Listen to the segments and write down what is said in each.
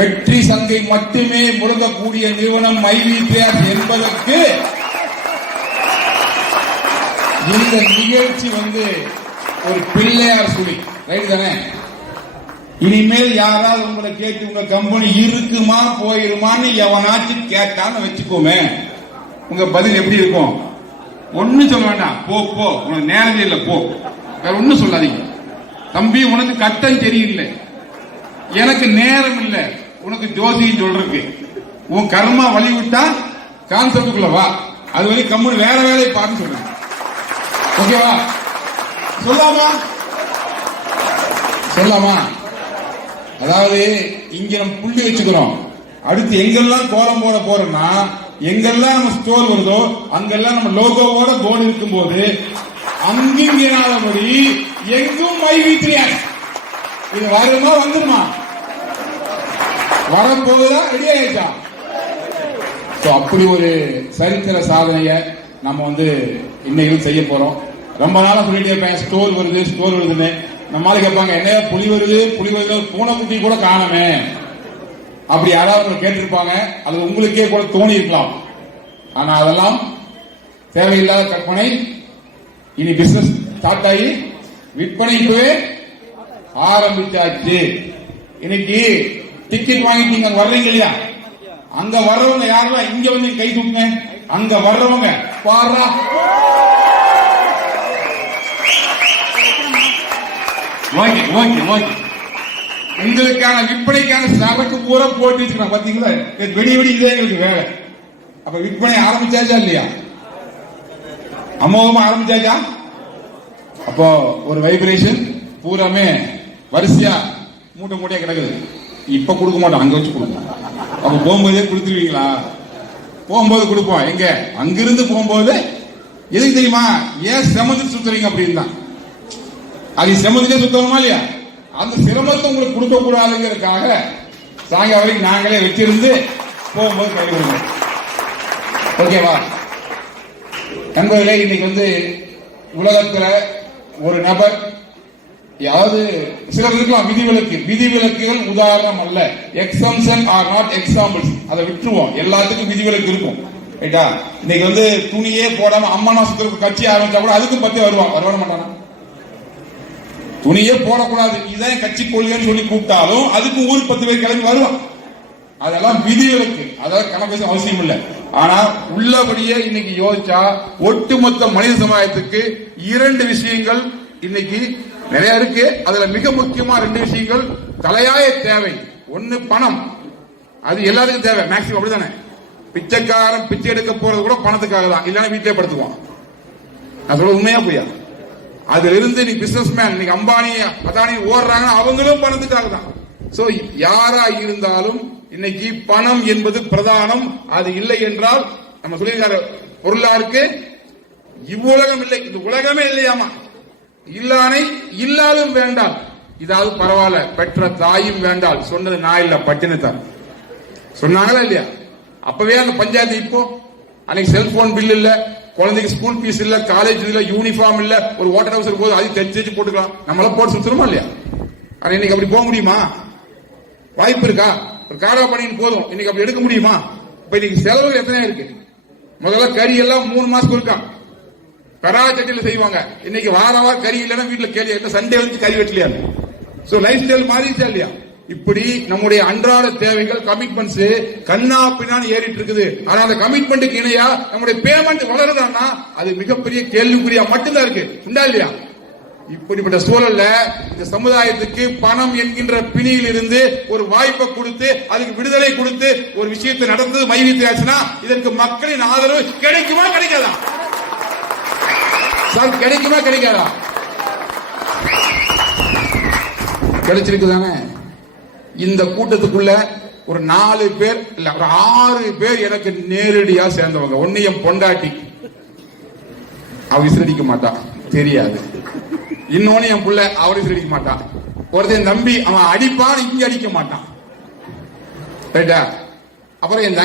வெற்றி சங்கை மட்டுமே முழங்கக்கூடிய நிறுவனம் மைவிடிஆர் என்பதற்கு இந்த நிகழ்ச்சி ஒரு பிள்ளையார் சுழி. ரைட் தானே? இனிமேல் யாராவது உங்களை கேட்டு உங்க கம்பெனி இருக்குமா போயிருமான்னு எவனாச்சும் கேட்டான்னு வச்சுக்கோமே, உங்க பதில் எப்படி இருக்கும்? ஒன்னும் சொல்ல வேண்டாம், போ போ, உனக்கு நேரம் இல்லை, போ. வேற ஒன்னும் சொல்லாதீங்க. தம்பி, உனக்கு கட்டம் தெரியல, எனக்கு நேரம் இல்லை, உனக்கு ஜோதியும் சொல்றதுக்கு. உன் கர்மா வழி விட்டா கான்செப்டுக்குள்ள வா, அது வரை கம்பெனி வேற வேலையை பார்த்து சொல்லுங்க. ஓகேவா? சொல்லாமா? அதாவது இங்க நம்ம புள்ளி வச்சுக்கிறோம். அடுத்து எங்கெல்லாம் கோலம் போட போறோம்னா, எங்கெல்லாம் நம்ம ஸ்டோர் வருதோ அங்கெல்லாம் நம்ம லோகோவோட போர்டு இருக்கும் போது அங்கிங்கனாதபடி எங்கும் மைவிடிஆர் இது வருமா வந்துருமா? வரப்போகுதா? ரெடி ஆயிடுச்சா? அப்படி ஒரு சரித்திர சாதனையை நம்ம இன்னைக்கு செய்ய போறோம். ரொம்ப நாளா சொல்லிட்டே இருப்பேன், ஸ்டோர் வருதுன்னு. நம்மளால கேட்பாங்க, என்ன புலி வருது பூனைக்குட்டி கூட காணமே, அப்படி யாராவது கேட்டிருப்பாங்க. அது உங்களுக்கே கூட தோணி இருக்கலாம். ஆனா அதெல்லாம் தேவையில்லாத கற்பனை. இனி பிசினஸ் ஸ்டார்ட் ஆகி விற்பனை இப்பவே ஆரம்பிச்சாச்சு. இன்னைக்கு டிக்கெட் வாங்கிட்டு நீங்க வர்றீங்க இல்லையா, அங்க வர்றவங்க யாரெல்லாம் இங்க கை தூக்குங்க. அங்க வர்றவங்க பாரா, உங்களுக்கான விற்பனைக்கான சரக்கு பூரா போட்டு வச்சுக்கலாம். பாத்தீங்களா, வெடி இதே எங்களுக்கு வேலை. அப்ப விற்பனை ஆரம்பிச்சாச்சா இல்லையா? அமோகமா ஆரம்பிச்சாச்சா? அப்போ ஒரு வைப்ரேஷன் பூராமே வரிசையா மூட்டையா கிடக்குது. இப்ப கொடுக்க மாட்டோம், அங்க வச்சு கொடுப்போம். அப்ப போகும்போதே கொடுத்துருவீங்களா? போகும்போது கொடுப்போம். எங்க அங்கிருந்து போகும்போது எதுக்கு தெரியுமா? ஏன் சிரமத்துக்கு சுத்துறீங்க அப்படின்னு தான். அது சிரமத்திலே சுத்தணுமா இல்லையா? அந்த சிரமத்தை உங்களுக்கு கொடுக்க கூடாதுங்கிறதுக்காக சாயங்காலம் வரைக்கும் நாங்களே வச்சிருந்து போகும்போது கை கொடுக்கணும். ஓகேவா நண்பர்களே? இன்னைக்கு உலகத்துல ஒரு நபர், யாவது சிலர் இருக்கலாம் விதிவிலக்குகள் உதாரணம் அல்ல. Exemption are not examples. அதை விட்டுருவோம். எல்லாத்துக்கும் விதிவிலக்கு இருக்கும். ரைட்டா? இன்னைக்கு துணியே போடாம அம்மனா சுத்தருக்கு கட்சி ஆரம்பிச்சா கூட அதுக்கும் 10 வருவான மாட்டானா? துணியே போடக்கூடாது, இதான் கட்சி கொள்கைன்னு சொல்லி கூப்பிட்டாலும் அதுக்கு ஊர் 10 பேர் கிளம்பி வருவான். அதெல்லாம் விதிவிலக்கு, அதெல்லாம் கணக்கு அவசியம் இல்லை. ஆனா உள்ளபடியே இன்னைக்கு யோசிச்சா ஒட்டுமொத்த மனித சமுதாயத்துக்கு 2 விஷயங்கள் இன்னைக்கு நிறைய இருக்கு. அதுல மிக முக்கியமா 2 விஷயங்கள் தலையாய தேவை. ஒன்னு பணம், அது எல்லாத்துக்கும் தேவை. மேக்சிமம் அப்படித்தானே? பிச்சைக்காரன் பிச்சை எடுக்க போறது கூட பணத்துக்காக தான், இல்லைன்னா வீட்டிலே படுத்துக்குவான். நான் சொல்ல உண்மையா போயா? அதுல இருந்து நீ பிசினஸ் மேன், நீங்க அம்பானி அதானி ஓடுறாங்க, அவங்களும் பணத்துக்காக தான். சோ யாரா இருந்தாலும் இன்னைக்கு பணம் என்பது பிரதானம். அது இல்லை என்றால் நம்ம சொல்லியிருக்காரு, பொருளாருக்கு இவ்வுலகம் இல்லை, இந்த உலகமே இல்லையாமா. இல்லானை இல்லாலும் வேண்டாம், இதாவது பரவாயில்ல, பெற்ற தாயும் வேண்டால். சொன்னது நான் இல்ல, பட்டினத்தார் சொன்னாங்களா இல்லையா? அப்பவே அந்த பஞ்சாயத்து. இப்போ அன்னைக்கு செல்போன் பில் இல்ல, குழந்தைக்கு ஸ்கூல் ஃபீஸ் இல்ல, காலேஜ் இல்ல, யூனிஃபார்ம் இல்ல, ஒரு வாட்டர் ஹவுஸ் போது அது தைச்சு போட்டுக்கலாம். நம்மள போட்டு சுத்தணுமா இல்லையா? ஆனா இன்னைக்கு அப்படி போக முடியுமா? வாய்ப்பு இருக்கா? ஒரு காடா பண்ணின்னு போதும், இன்னைக்கு அப்படி எடுக்க முடியுமா? இப்ப இன்னைக்கு செலவுகள் எத்தனை இருக்கு? முதல்ல கறி எல்லாம் 3 மாசத்துக்கு இருக்கா கரா சட்டியில செய்வாங்க. இன்னைக்கு வாரவா கறி இல்லைன்னா வீட்டுல கேள்வி, சண்டே வந்து கறி வெட்டலையா? சோ லைஃப் ஸ்டைல் மாறிச்சா இல்லையா? இப்படி நம்முடைய அன்றாட தேவைகள் கமிட்மெண்ட்ஸ் கண்ணா பின்னான்னு ஏறிட்டு இருக்குது. ஆனா அந்த கமிட்மெண்ட்டுக்கு இணையா நம்முடைய பேமெண்ட் வளருதான்னா அது மிகப்பெரிய கேள்விக்குறியா மட்டும்தான் இருக்கு. உண்டா இல்லையா? இப்படிப்பட்ட சூழல்ல இந்த சமுதாயத்துக்கு பணம் என்கின்ற பிணியில் இருந்து ஒரு வாய்ப்பை கொடுத்து அதுக்கு விடுதலை கொடுத்து ஒரு விஷயத்தை நடந்தது மைவிடிஆர்னா இதற்கு மக்களின் ஆதரவு கிடைக்குமா கிடைக்காதா? சார் கிடைக்குமா கிடைக்காதா? கிடைச்சிருக்குதானே? இந்த கூட்டத்துக்குள்ள ஒரு 4 பேர் இல்ல ஒரு 6 பேர் எனக்கு நேரடியா சேர்ந்தவங்க. ஒன்னு என் பொண்டாட்டி, அவ விசிறடிக்க மாட்டா, தெரியாது. இன்னொன்னு என் புள்ள, அவரை விசிறடிக்க மாட்டான். ஒருத்தன் தம்பி, அவன் அடிப்பான், இங்க அடிக்க மாட்டான். ரைட்டா? அப்புறம் என்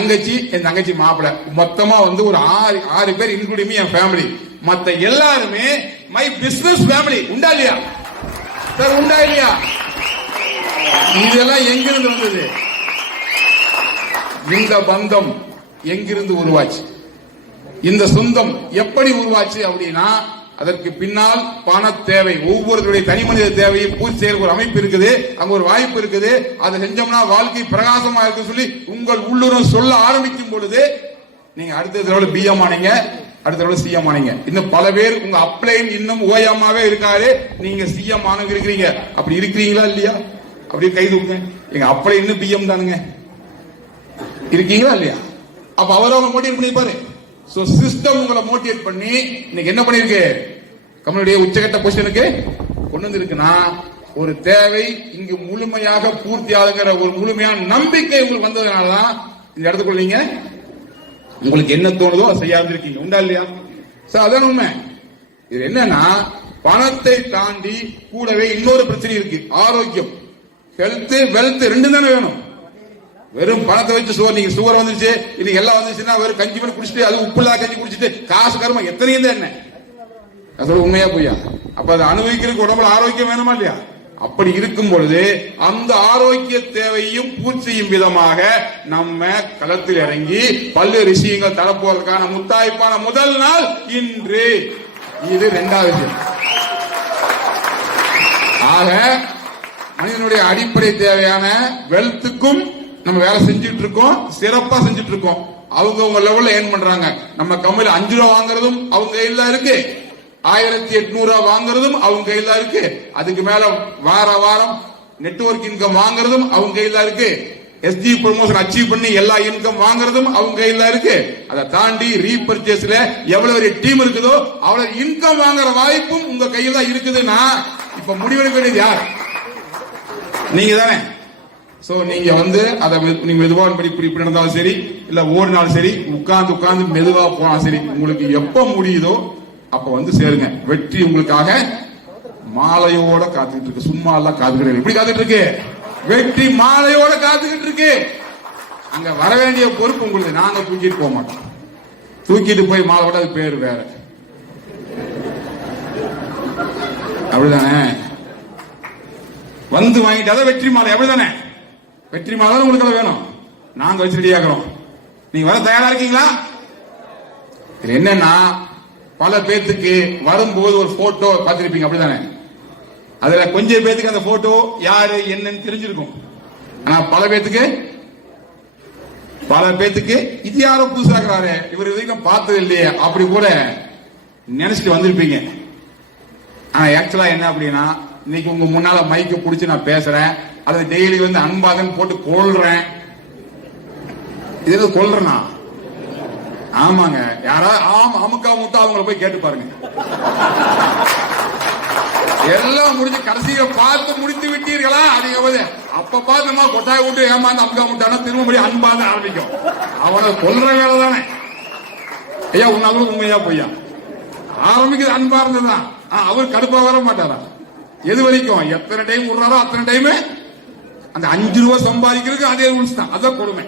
தங்கச்சி மாப்பிள்ள, மொத்தமா ஒரு 6 பேர் இன்க்ளூடிங் என் ஃபேமிலி. மத்த எல்லாருமே மை பிசினஸ் ஃபேமிலி. உண்டா இல்லையா சார்? உண்டா இல்லையா? இதெல்லாம் எங்கிருந்து வந்தது? இந்த பந்தம் எங்கிருந்து உருவாச்சு, இந்த சொந்தம் எப்படி உருவாச்சு அப்படின்னா அதற்கு பின்னால் பண தேவை, ஒவ்வொருவருடைய தனி மனித தேவையை பூர்த்தி செய்ய ஒரு அமைப்பு இருக்குது, அங்க ஒரு வாய்ப்பு இருக்குது. அதை செஞ்சோம்னா வாழ்க்கை பிரகாசமா இருக்கு சொல்லி உங்கள் உள்ளுணர்வு சொல்ல ஆரம்பிக்கும் பொழுது நீங்க அடுத்த தடவை பிஎம் ஆனீங்க, அடுத்த தடவை சிஎம் ஆனீங்க. இன்னும் பல பேர் உங்க அப்ளைன் இன்னும் ஓயாமாவே இருக்காரு, நீங்க சிஎம் ஆனவங்க இருக்கிறீங்க. அப்படி இருக்கிறீங்களா இல்லையா? அப்படியே கை தூக்குங்க. எங்க அப்ளை இன்னும் பிஎம் தானுங்க, இருக்கீங்களா இல்லையா? அப்ப அவரை மோட்டிவேட் பண்ணிருப்பாரு. சோ சிஸ்டம் உங்களை மோட்டிவேட் பண்ணி இன்னைக்கு என்ன பண்ணிருக்கு, கம்பெனியுடைய உச்சகட்ட பொசிஷனுக்கு கொண்டு வந்திருக்குன்னா ஒரு தேவை இங்கு முழுமையாக பூர்த்தி ஆகுங்கிற ஒரு முழுமையான நம்பிக்கை உங்களுக்கு வந்ததுனாலதான் இந்த இடத்துக்குள்ள நீங்க உங்களுக்கு என்ன தோணுதோ அதை செய்யாம இருக்கீங்க. உண்டா இல்லையா? சார் அதான் உண்மை. இது என்னன்னா பணத்தை தாண்டி கூடவே இன்னொரு பிரச்சனை இருக்கு, ஆரோக்கியம். ஹெல்த் வெல்த் ரெண்டு தானே வேணும். வெறும் பணத்தை வச்சு சுகர், நீங்க சுகர் வந்துருச்சு இன்னைக்கு எல்லாம் வந்துச்சுன்னா வெறும் கஞ்சி பண்ணி குடிச்சிட்டு அது உப்புலா கஞ்சி குடிச்சிட்டு காசு கருமா எத்தனையும் தான் என்ன சொல்ல உண்மையா போய்யா? அப்ப அதை அனுபவிக்கிறதுக்கு உடம்புல ஆரோக்கியம் வேணுமா இல்லையா? அப்படி இருக்கும் பொழுது அந்த ஆரோக்கிய தேவையும் பூர்த்தி செய்யும் விதமாக நம்ம களத்தில் இறங்கி பல்வேறு விஷயங்கள் தரப்போவதற்கான முத்தாய்ப்பான முதல் நாள் இன்று. இது இரண்டாவது விஷயம். ஆக மனிதனுடைய அடிப்படை தேவையான வெல்த்துக்கும் நம்ம வேலை செஞ்சுட்டு இருக்கோம், சிறப்பா செஞ்சுட்டு இருக்கோம். அவங்க லெவல்ல ஏர்ன் பண்றாங்க. நம்ம கம்பெனில 5 ரூபா வாங்குறதும் அவங்க கையில இருக்கு, 1800 வாங்குறதும் அவங்க கையில இருக்கு. அதுக்கு மேல வாரம் நெட்வொர்க் இன்கம் வாங்குறதும் அவங்க கையில இருக்கு. எஸ்ஜி ப்ரமோஷன் அச்சீவ் பண்ணி எல்லா இன்கம் வாங்குறதும் அவங்க கையில இருக்கு. அதை தாண்டி ரீபர்ச்சேஸ்ல எவ்வளவு டீம் இருக்குதோ அவ்வளவு இன்கம் வாங்குற வாய்ப்பும் உங்க கையில இருக்குதுன்னா இப்ப முடிவெடுக்க வேண்டியது யார்? நீங்க தானே. சோ நீங்க அதை நீங்க மெதுவா இப்படி நடந்தாலும் சரி, இல்ல ஓடினாலும் சரி, உட்கார்ந்து மெதுவா போனாலும் சரி, உங்களுக்கு எப்ப முடியுதோ அப்ப சேருங்க. வெற்றி உங்களுக்காக மாலையோட காத்துக்கிட்டு இருக்கு, சும்மா எல்லாம் காத்துக்கிட்டு. எப்படி காத்துட்டு இருக்கு? வெற்றி மாலையோட காத்துக்கிட்டு இருக்கு. அங்க வர வேண்டிய பொறுப்பு உங்களுக்கு. நாங்க தூக்கிட்டு போக மாட்டோம். தூக்கிட்டு போய் மாலையோட அது பேரு வேற. அப்படிதானே? வாங்கிட்டாத வெற்றி மாலை. அப்படிதானே? வெற்றி மாலை உங்களுக்கு அதை வேணும். நாங்க வச்சு ரெடி ஆகிறோம். நீங்க வர தயாரா இருக்கீங்களா? என்னன்னா பல பேத்துக்கு வரும்போது ஒரு போட்டோ பார்த்திருப்பீங்க. அப்படிதானே? அதுல கொஞ்சம் பேத்துக்கு அந்த போட்டோ யாரு என்னன்னு தெரிஞ்சிருக்கும். ஆனா பல பேத்துக்கு இது யாரோ புதுசா இருக்கிறாரு, இவர் இதுக்கு பார்த்தது இல்லையே அப்படி கூட நினைச்சிட்டு வந்திருப்பீங்க. ஆனா ஆக்சுவலா என்ன அப்படின்னா இன்னைக்கு உங்க முன்னால மைக்க புடிச்சு நான் பேசுறேன், அதை டெய்லி அன்பாகன்னு போட்டு கொள்றேன். இது கொள்றேனா? ஆமாங்க. யாராவது அமுக்கா முட்டா அவங்கள போய் கேட்டு பாருங்க. எல்லாம் முடிஞ்சு கடைசியை பார்த்து முடித்து விட்டீர்களா? அப்படிங்க அப்ப பார்த்து கொட்டாய விட்டு ஏமாந்து அமுக்கா முட்டானா திரும்ப அன்பாக ஆரம்பிக்கும். அவனை கொல்ற வேலை தானே. ஐயா உன்னாலும் உண்மையா பொய்யா? ஆரம்பிக்குது அன்பா இருந்ததுதான். அவர் கடுப்பா வர மாட்டாரா? எது வரைக்கும் எத்தனை டைம் விடுறாரோ அத்தனை டைம் அந்த 5 ரூபாய் சம்பாதிக்கிறதுக்கு அதே ரூல்ஸ் தான். அதான் கொடுமை.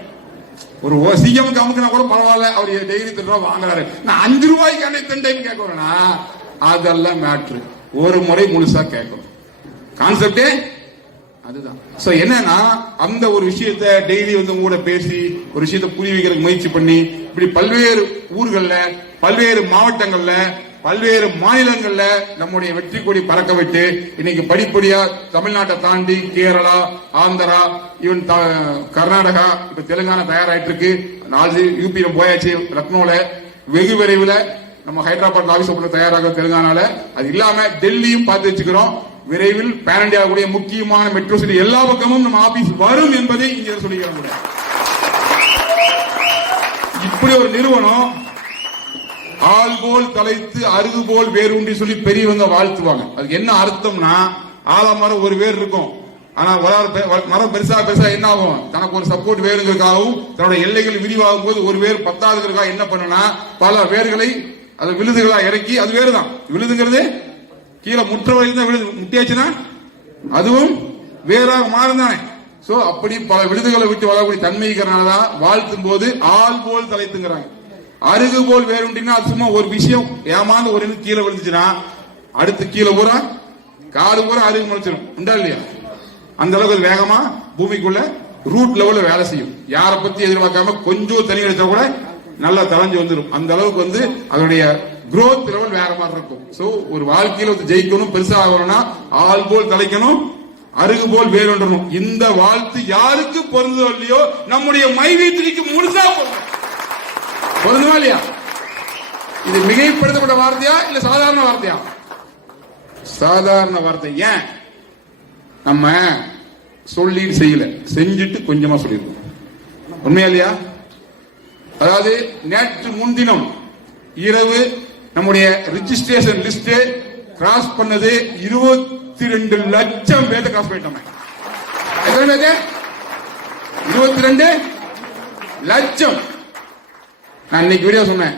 ஒரு சிஎம் அமுக்குனா கூட பரவாயில்ல, அவர் டெய்லி 3 ரூபாய் வாங்குறாரு, நான் 5 ரூபாய்க்கு எத்தனை டைம் கேட்கறேன்னா அதெல்லாம் மேட்ரு. ஒரு முறை முழுசா கேட்கணும். கான்செப்டே அதுதான். சோ என்னன்னா அந்த ஒரு விஷயத்தை டெய்லி கூட பேசி ஒரு விஷயத்தை புரிய வைக்கிறதுக்கு முயற்சி பண்ணி இப்படி பல்வேறு ஊர்கள்ல, பல்வேறு மாவட்டங்கள்ல, பல்வேறு மாநிலங்கள்ல நம்முடைய வெற்றி கொடி பறக்க விட்டு இன்னைக்கு படிப்படியா தமிழ்நாட்டை தாண்டி கேரளா, ஆந்திரா, ஈவன் கர்நாடகா, இப்ப தெலுங்கானா தயாராயிட்டு இருக்கு. 4 யூபியில போயாச்சு. லக்னோல வெகு விரைவில் நம்ம ஹைதராபாத் ஆபீஸ் ஓபன் தயாராக தெலுங்கானால. அது இல்லாம டெல்லியும் பார்த்து வச்சுக்கிறோம். விரைவில் பேன் இந்தியா கூடிய முக்கியமான மெட்ரோ சிட்டி எல்லா பக்கமும் நம்ம ஆபீஸ் வரும் என்பதை இங்க சொல்லிக்கிறோம். இப்படி ஒரு நிறுவனம் ஆள் போல் தலைத்து அருகு போல் வேரூன்றி சொல்லி பெரியவங்க வாழ்த்துவாங்க. அதுக்கு என்ன அர்த்தம்னா ஆலமரம் ஒரு வேர் இருக்கும், ஆனா மரம் பெருசா என்ன ஆகும், தனக்கு ஒரு சப்போர்ட் வேறுங்கிறதுக்காகவும் தன்னுடைய எல்லைகள் விரிவாகும் போது ஒரு வேர் 10வது என்ன பண்ணுனா பல வேர்களை அது விழுதுகளா இறக்கி, அது வேறுதான் விழுதுங்கிறது கீழே முற்ற வரைக்கும் தான் விழுது, முட்டியாச்சுன்னா அதுவும் வேறாக மாறுதானே. சோ அப்படி பல விழுதுகளை விட்டு வளரக்கூடிய தன்மைக்கிறனாலதான் வாழ்த்தும் போது ஆள் போல் தலைத்துங்கிறாங்க. அருகு போல் வேறுண்டினா அது சும்மா ஒரு விஷயம் ஏமாந்து ஒரு கீழே விழுந்துச்சுன்னா அடுத்து கீழே பூரா காடு பூரா அருகு முளைச்சிடும். உண்டா இல்லையா? அந்த அளவுக்கு வேகமா பூமிக்குள்ள ரூட் லெவல்ல வேலை செய்யும். யாரை பத்தி எதிர்பார்க்காம கொஞ்சம் தண்ணி அடிச்சா கூட நல்லா தலைஞ்சு வந்துடும். அந்த அளவுக்கு வந்து அதனுடைய growth லெவல் வேற மாதிரி இருக்கும். சோ ஒரு வாழ்க்கையில வந்து ஜெயிக்கணும், பெருசா ஆகணும்னா ஆள் போல் தலைக்கணும், அருகு போல் வேறொன்றணும். இந்த வாழ்த்து யாருக்கு பொருந்தோ இல்லையோ நம்முடைய மைவீத்திரிக்கு முழுசா பொருந்துமா இல்லையா? இது மிகைப்படுத்தப்பட்ட வார்த்தையா இல்ல சாதாரண வார்த்தையா? சாதாரண வார்த்தை. ஏன் நம்ம சொல்லி செய்யல, செஞ்சுட்டு கொஞ்சமா சொல்லிருக்கோம். உண்மையா இல்லையா? அதாவது நேற்று முன்தினம் இரவு நம்முடைய ரிஜிஸ்ட்ரேஷன் லிஸ்ட் கிராஸ் பண்ணது 22 லட்சம் பேரை கிராஸ் பண்ணிட்டோம். எத்தனை பேர்? 22 லட்சம். நான் இன்னைக்கு வீடியோ சொன்னேன்,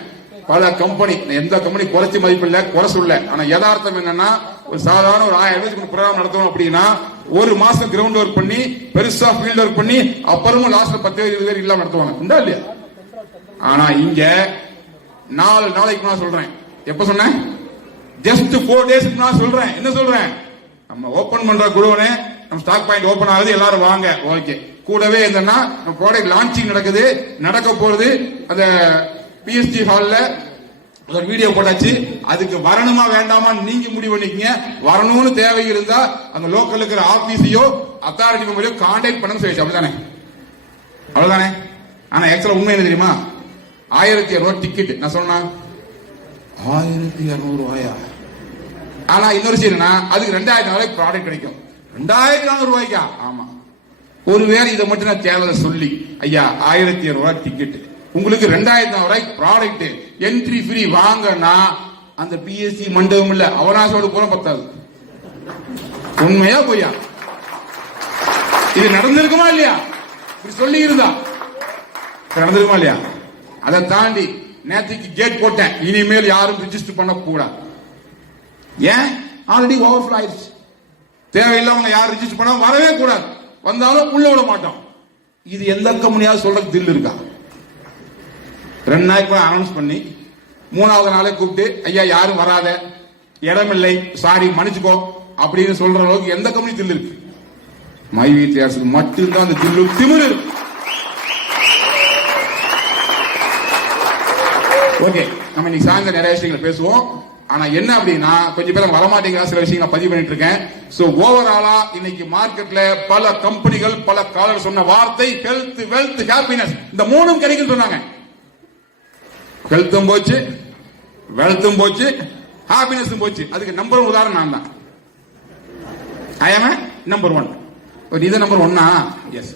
பல கம்பெனி, எந்த கம்பெனி குறைச்சி மதிப்பில்லை, குறை சொல்ல. ஆனா யதார்த்தம் என்னன்னா, ஒரு சாதாரண ஒரு 1000 ரூபாய்க்கு ப்ரோக்ராம் நடத்தணும் அப்படின்னா ஒரு மாசம் கிரவுண்ட் ஒர்க் பண்ணி பெருசா ஃபீல்ட் ஒர்க் பண்ணி அப்புறமும் லாஸ்ட்ல 10 20 பேர் இல்லாம நடத்துவாங்க. உண்டா இல்லையா? ஆனா இங்க 4 நாளைக்கு நான் சொல்றேன். எப்ப சொன்னேன்? ஜஸ்ட் 4 டேஸ்க்கு நான் சொல்றேன். என்ன சொல்றேன்? நம்ம ஓபன் பண்ற குடோனே, நம்ம ஸ்டாக் பாயிண்ட் ஓபன் ஆகுது, எல்லாரும் வாங்க. ஓகே. கூடவே என்னன்னா நம்ம ப்ராடக்ட் லான்ச்சிங் நடக்குது, நடக்க போறது. அந்த பிஎஸ்டி ஹால்ல ஒரு வீடியோ போட்டாச்சு. அதுக்கு வரணுமா வேண்டாமா நீங்க முடிவு பண்ணிக்கங்க. வரணும்னு தேவை இருந்தா அந்த லோக்கல் இருக்கிற ஆபீஸையோ அத்தாரிட்டி மெம்பரையோ கான்டாக்ட் பண்ணணும் சொல்லிச்சு. அப்படிதானே? அவ்வளவுதானே? ஆனா ஆக்சுவலா உண்மை என்ன தெரியுமா? 1200 டிக்கெட். நான் சொன்னா 1200 ரூபாயா? ஆனா இன்னொரு விஷயம், அதுக்கு 2000 ரூபாய்க்கு ப்ராடக்ட் கிடைக்கும். 2400 ரூபாய்க்கா? ஆமா. ஒருவேளை இதை மட்டும் நான் தேவை சொல்லி, ஐயா 1200 ரூபாய் டிக்கெட், உங்களுக்கு 2000 ரூபாய்க்கு ப்ராடக்ட், என்ட்ரி ஃப்ரீ வாங்கன்னா அந்த பிஎஸ்சி மண்டபம் இல்ல அவனாசோட கூட பத்தாது. உண்மையா பொய்யா? இது நடந்திருக்குமா இல்லையா? இப்படி சொல்லி இருந்தா நடந்திருக்குமா இல்லையா? அதை தாண்டி நேற்றுக்கு கேட் போட்டேன், இனிமேல் யாரும் ரிஜிஸ்டர் பண்ண கூடாது. ஏன்? ஆல்ரெடி ஓவர்ஃப்ளோ ஆயிடுச்சு. தேவையில்லாம யாரும் ரிஜிஸ்டர் பண்ண வரவே கூடாது. வந்தாலும் உள்ள விட மாட்டோம். இது எந்த கம்பெனியாவது சொல்றது தில் இருக்கா? 2 நாளைக்கு அனௌன்ஸ் பண்ணி 3வது நாளே கூப்பிட்டு, ஐயா யாரும் வராத, இடமில்லை, சாரி மன்னிச்சுக்கோ அப்படின்னு சொல்ற அளவுக்கு எந்த கம்பெனி தில் இருக்கு? மைவீத்தி அரசுக்கு மட்டும்தான் அந்த திமிரு இருக்கு. ஓகே, நம்ம இன்னைக்கு சாயந்தரம் நிறைய விஷயங்களை பேசுவோம். ஆனா என்ன அப்படின்னா, கொஞ்சம் பேர் வரமாட்டேங்கிற சில விஷயங்களை பதிவு பண்ணிட்டு இருக்கேன். சோ ஓவராலா இன்னைக்கு மார்க்கெட்ல பல கம்பெனிகள், பல காலர் சொன்ன வார்த்தை ஹெல்த், வெல்த், ஹாப்பினஸ், இந்த 3ம் கிடைக்கும் சொன்னாங்க. ஹெல்த்தும் போச்சு, வெல்த்தும் போச்சு, ஹாப்பினஸும் போச்சு. அதுக்கு நம்பர் 1 உதாரணம் நான் தான். ஐ ஆம் நம்பர் 1. இது நம்பர் 1. எஸ்,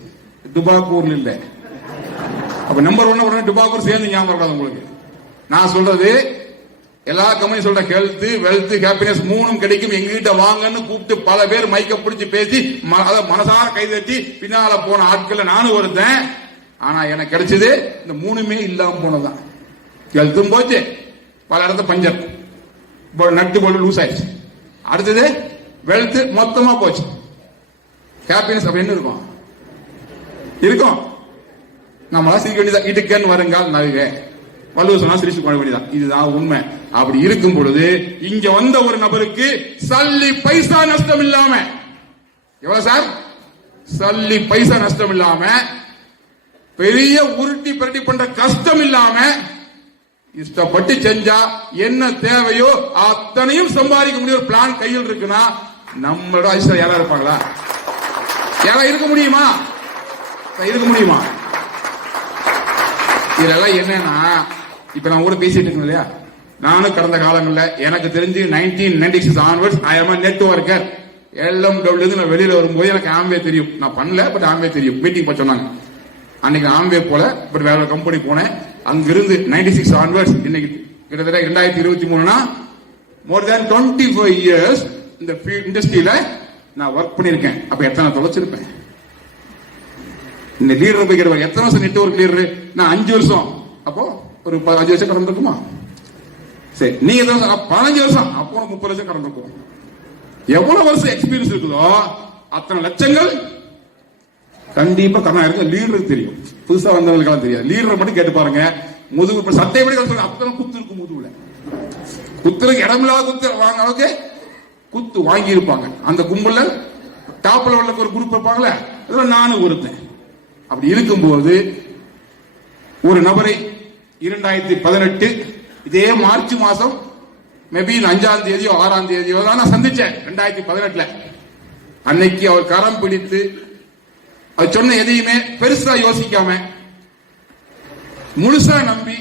துபாக்கூர்ல இல்ல. அப்ப நம்பர் 1 உடனே துபாக்கூர் சேர்ந்து ஞாபகம் இருக்காது உங்களுக்கு. நான் சொல்றது எல்லா கம்பெனி சொல்ற ஹெல்த், வெல்த், ஹாப்பினஸ் 3ம் கிடைக்கும், எங்ககிட்ட வாங்கன்னு கூப்பிட்டு பல பேர் மைக்க பிடிச்சி பேசி மனசார கை தட்டி பின்னால போன ஆட்கள் நானும் ஒருத்தன். ஆனா எனக்கு கிடைச்சது இந்த 3மே இல்லாம போனதான். ஹெல்த்தும் போச்சு, பல இடத்துல பஞ்சர், நட்டு போட்டு லூஸ் ஆயிடுச்சு. அடுத்தது வெல்த் மொத்தமா போச்சு. ஹாப்பினஸ் அப்ப என்ன இருக்கும்? இருக்கும். நம்மளா சிரிக்க வேண்டியதான். இடுக்கன் வருங்கால் நகுக, வள்ளுவர் சொன்னா சிரிச்சு கொள்ள வேண்டியதான். இதுதான் உண்மை. அப்படி இருக்கும் பொழுது இங்க வந்த ஒரு நபருக்கு சல்லி பைசா நஷ்டம் இல்லாம, எவ்வளவு சார்? சல்லி பைசா நஷ்டம் இல்லாம, பெரிய உருட்டி பிரட்டி பண்ற கஷ்டம் இல்லாம, இஷ்டப்பட்டு செஞ்சா என்ன தேவையோ அத்தனையும் சம்பாதிக்க முடிய ஒரு பிளான் கையில் இருக்குன்னா நம்மளோட அதிர்ஷ்டம் யாரா இருப்பாங்களா? யாரா இருக்க முடியுமா? இருக்க முடியுமா? இதெல்லாம் என்னன்னா, இப்ப நான் கூட பேசிட்டு இருக்கேன் இல்லையா, நானும் கடந்த காலங்களில் எனக்கு தெரிஞ்சு 1996 onwards I am networker. LMW நான் வெளியில வரும்போது எனக்கு ஆம்வே தெரியும். நான் பண்ணல, பட் ஆம்வே தெரியும். மீட்டிங் போய் சொன்னாங்க. அன்னைக்கு ஆம்வே போல, பட் வேற கம்பெனி போனேன். அங்கிருந்து 96 ஆன்வர்ட்ஸ் இன்னைக்கு கிட்டத்தட்ட 2023 மோர் தேன் 25 இயர்ஸ் இந்த இண்டஸ்ட்ரியில நான் ஒர்க் பண்ணிருக்கேன். அப்ப எத்தனை தொலைச்சிருப்பேன்? இந்த லீடர் போய் எத்தனை வருஷம் நெட்வொர்க் லீடர்? நான் 5 வருஷம். அப்போ ஒரு 15 வருஷம் கடந்திருக்குமா? சரி, நீங்க 15 வருஷம், அப்போ 30 வருஷம் கடந்திருக்கும். எவ்வளவு வருஷம் எக்ஸ்பீரியன்ஸ் இருக்குதோ அத்தனை லட்சங்கள் கண்டிப்பா கண்ணா இருக்கு. லீடருக்கு தெரியும், புதுசா வந்தவங்களுக்கு தெரியாது. லீடரை மட்டும் கேட்டு பாருங்க. முதுகு சட்டை படி அத்தனை குத்து இருக்கும். முதுகுல குத்துறதுக்கு இடமில்லாத குத்து வாங்க அளவுக்கு குத்து வாங்கி இருப்பாங்க. அந்த கும்பல்ல டாப் லெவல்ல ஒரு குரூப் இருப்பாங்களே, அதுல நானும் ஒருத்தன். அப்படி இருக்கும்போது ஒரு நபரை 2018 இதே மார்ச் மாசம் மேபி 5ஆம் தேதியோ 6ஆம் தேதியோ தான் நான் சந்திச்சேன் 2018. அன்னைக்கு அவர் கரம் பிடித்து அவர் சொன்ன எதையுமே பெருசா யோசிக்காம முழுசா நம்பி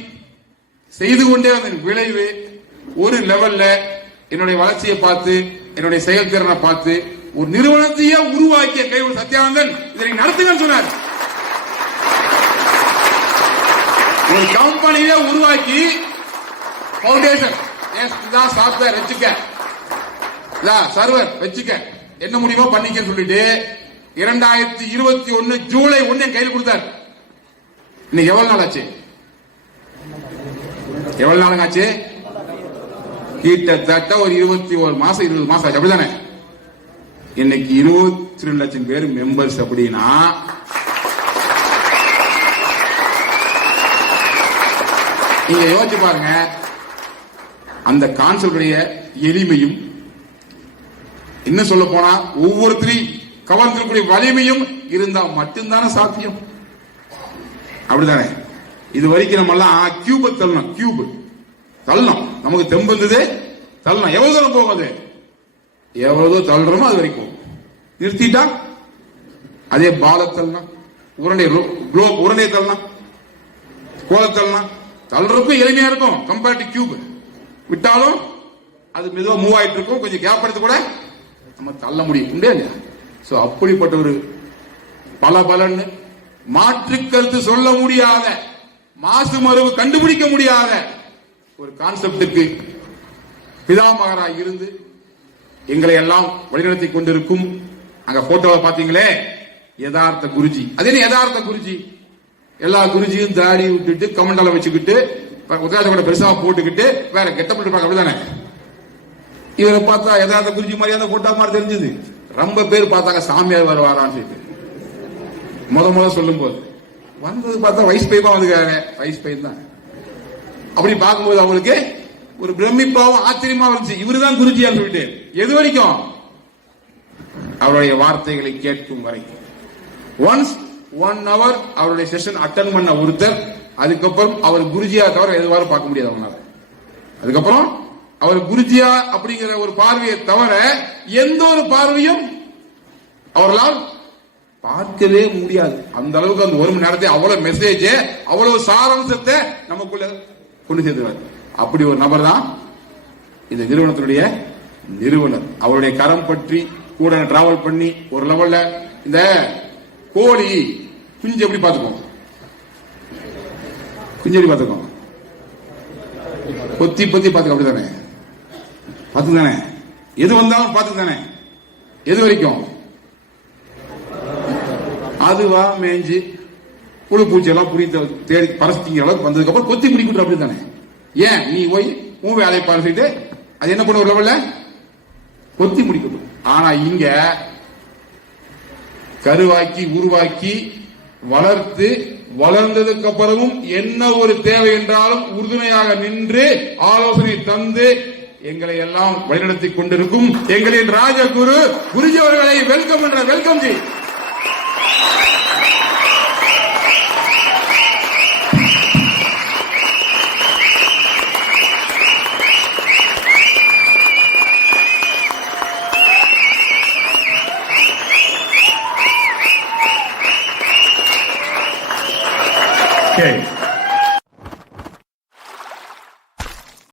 செய்து கொண்டே வந்த விளைவு ஒரு லெவல்ல என்னுடைய வளர்ச்சியை பார்த்து என்னுடைய செயல்திறனை பார்த்து ஒரு நிறுவனத்தையே உருவாக்கிய கைவிட சத்யானந்தன் இதனை நடத்துங்கன்னு சொன்னார். ஒரு கம்பெனியே உருவாக்கி பவுண்டேஷன் சாப்ட்வேர் வச்சுக்க, சர்வர் வச்சுக்க, என்ன முடியுமோ பண்ணிக்க சொல்லிட்டு 2021 ஜூலை 1 என் கையில் கொடுத்தார். இன்னைக்கு எவ்வளவு நாள் ஆச்சு? எவ்வளவு நாளுங்க ஆச்சு? கிட்டத்தட்ட ஒரு 21 மாசம் 20 மாசம் ஆச்சு. அப்படிதானே? இன்னைக்கு 22 லட்சம் பேர் மெம்பர்ஸ். அப்படின்னா நீங்க யோசிச்சு பாருங்க, அந்த கான்செப்டுடைய எளிமையும் இன்னும் சொல்ல போனா ஒவ்வொருத்தரையும் கவர்ந்திருக்கக்கூடிய வலிமையும் இருந்தா மட்டும்தானே சாத்தியம். அப்படிதானே? இது வரைக்கும் நம்ம எல்லாம் கியூப தள்ளணும், கியூப் தள்ளணும், நமக்கு தெம்பு இருந்தது தள்ளணும். எவ்வளவு தூரம் போகுது? எவ்வளவு தள்ளுறோமோ அது வரைக்கும் நிறுத்திட்டா அதே பால தள்ளணும், உருண்டை குளோப் உருண்டை தள்ளணும், கோல தள்ளணும். தள்ளுறதுக்கும் எளிமையா இருக்கும் கம்பேர்ட் டு கியூப். விட்டாலும் அது மெதுவா மூவ் ஆயிட்டு இருக்கும். கொஞ்சம் கேப் எடுத்து கூட நம்ம தள்ள முடியும் இல்லையா? சோ அப்படிப்பட்ட ஒரு பலன்னு மாற்று கருத்து சொல்ல முடியாத, மாசு மருவு கண்டுபிடிக்க முடியாத ஒரு கான்செப்டுக்கு பிதாமகராய் இருந்து எங்களை எல்லாம் வழிநடத்தி கொண்டிருக்கும் அங்க போட்டோவை பாத்தீங்களே, யதார்த்த குருஜி. அது என்ன யதார்த்த குருஜி? எல்லா குருஜியும் தாடி விட்டுட்டு கமெண்டால வச்சுக்கிட்டு உத்தராஜ கூட பெருசா போட்டுக்கிட்டு வேற கெட்ட போட்டுப்பாங்க. அப்படிதானே? இவரை பார்த்தா யதார்த்த குருஜி மாதிரியான போட்டா மாதிரி தெரிஞ்சது. ரொம்ப பேர் பார்த்தாங்க சாமியார் வருவாரான்னு சொல்லிட்டு. முத சொல்லும் போது வந்தது பார்த்தா வைஸ் பைப்பா வந்துருக்காங்க. வைஸ் பைப் தான். அப்படி பார்க்கும்போது அவங்களுக்கு ஒரு பிரமிப்பாவும் ஆச்சரியமா இருந்துச்சு. இவருதான் குருஜியான்னு சொல்லிட்டு. எது வரைக்கும்? அவருடைய வார்த்தைகளை கேட்கும் வரைக்கும். ஒன்ஸ் 1 hour அவருடைய செஷன் அட்டன் பண்ண ஒருத்தர், அதுக்கப்புறம் அவர் குருஜியா தவிர எதுவாறு பார்க்க முடியாது அவனால. அதுக்கப்புறம் அவர் குருஜியா அப்படிங்கிற ஒரு பார்வையை தவிர எந்த ஒரு பார்வையும் அவர்களால் பார்க்கவே முடியாது. அந்த அளவுக்கு அந்த 1 மணி நேரத்தை அவ்வளவு மெசேஜ், அவ்வளவு சாராம்சத்தை நமக்குள்ள கொண்டு சேர்த்துவார். அப்படி ஒரு நபர் தான் இந்த நிறுவனத்தினுடைய நிறுவனர். அவருடைய கரம் பற்றி கூட டிராவல் பண்ணி ஒரு லெவல்ல இந்த கோழி குஞ்சு எப்படி பாத்துக்கோம், குஞ்சு எப்படி பாத்துக்கோம், பொத்தி பாத்துக்க. அப்படிதானே? பாத்துதானே? எது வந்தாலும் பாத்துதானே? எது வரைக்கும்? அதுவா மேய்ஞ்சி புழு பூச்சி எல்லாம் புரிந்து தேடி பரஸ்திங்கிற அளவுக்கு வந்ததுக்கு அப்புறம் கொத்தி பிடிக்கிட்டு. அப்படித்தானே? ஏன் நீ போய் உன் வேலையை பார்த்துட்டு அது என்ன பண்ண ஒரு லெவல்ல கொத்தி முடிக்கணும். ஆனா இங்க கருவாக்கி உருவாக்கி வளர்த்து வளர்ந்ததுக்கு அப்புறமும் என்ன ஒரு தேவை என்றாலும் உறுதுணையாக நின்று ஆலோசனை தந்து எங்களை எல்லாம் வழிநடத்தி கொண்டிருக்கும் எங்களின் ராஜகுரு குருஜி அவர்களை வெல்கம் என்ற வெல்கம் ஜி. Okay.